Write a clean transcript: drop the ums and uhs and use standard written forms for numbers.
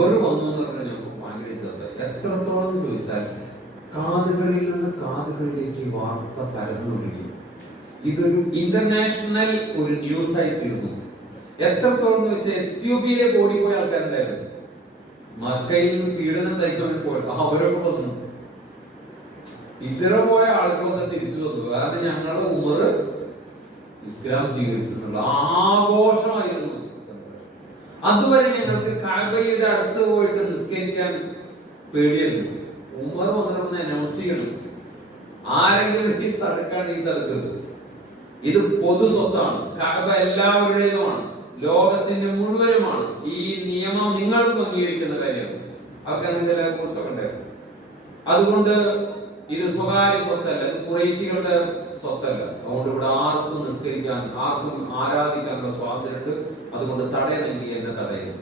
ഉമർ വന്നു എന്ന് പറഞ്ഞാൽ ഞങ്ങൾക്ക് ഭയങ്കര ശ്രദ്ധ. എത്രത്തോളം ചോദിച്ചാൽ കാതുകളിൽ നിന്ന് കാതുകളിലേക്ക് വാർത്ത പരന്നൊഴുകി. ഇതൊരു ഇന്റർനാഷണൽ ഒരു ന്യൂസ് ആയി തീർന്നു. എത്രത്തോളം എന്ന് വെച്ചാൽ എത്യോപ്യയിലേക്ക് ഓടിപ്പോയ ആൾക്കാരുണ്ടായിരുന്നു. മക്കയിൽ നിന്ന് പീഡനം സഹിക്കാൻ പോയിട്ട് അവരൊക്കെ വന്നു. ഇതര പോയ ആളുകളൊക്കെ തിരിച്ചു വന്നു. കാരണം ഞങ്ങളുടെ ഉമർ ഇസ്ലാം സ്വീകരിച്ചിട്ടുള്ള ആഘോഷമായിരുന്നു. അതുവരെ ഞങ്ങൾക്ക് കഅബയുടെ അടുത്ത് പോയിട്ട് നിസ്കരിക്കാൻ പേടിയായിരുന്നു. ഉമർ വന്നിട്ട് അനൗൺസ് ചെയ്യണം, ആരെങ്കിലും ഈ തടുക്കാണെങ്കിൽ തടുക്കരുത്. ഇത് പൊതു സ്വത്താണ്. കഅബ എല്ലാവരുടേതുമാണ്, ലോകത്തിന്റെ മുഴുവനുമാണ്. ഈ നിയമം നിങ്ങൾക്കും അംഗീകരിക്കുന്ന കാര്യമാണ്. അവർക്ക് അങ്ങനെ ചില കോഴ്സൊക്കെ ഉണ്ടായിരുന്നു. അതുകൊണ്ട് ഇത് സ്വകാര്യ സ്വത്തല്ല, ഇത് ഖുറൈശികളുടെ സ്വത്തല്ല. അതുകൊണ്ട് ഇവിടെ ആർക്കും നിസ്കരിക്കാൻ, ആർക്കും ആരാധിക്കാനുള്ള സ്വാതന്ത്ര്യമുണ്ട്. അതുകൊണ്ട് തടയണമെങ്കിൽ എന്നെ തടയുന്നു.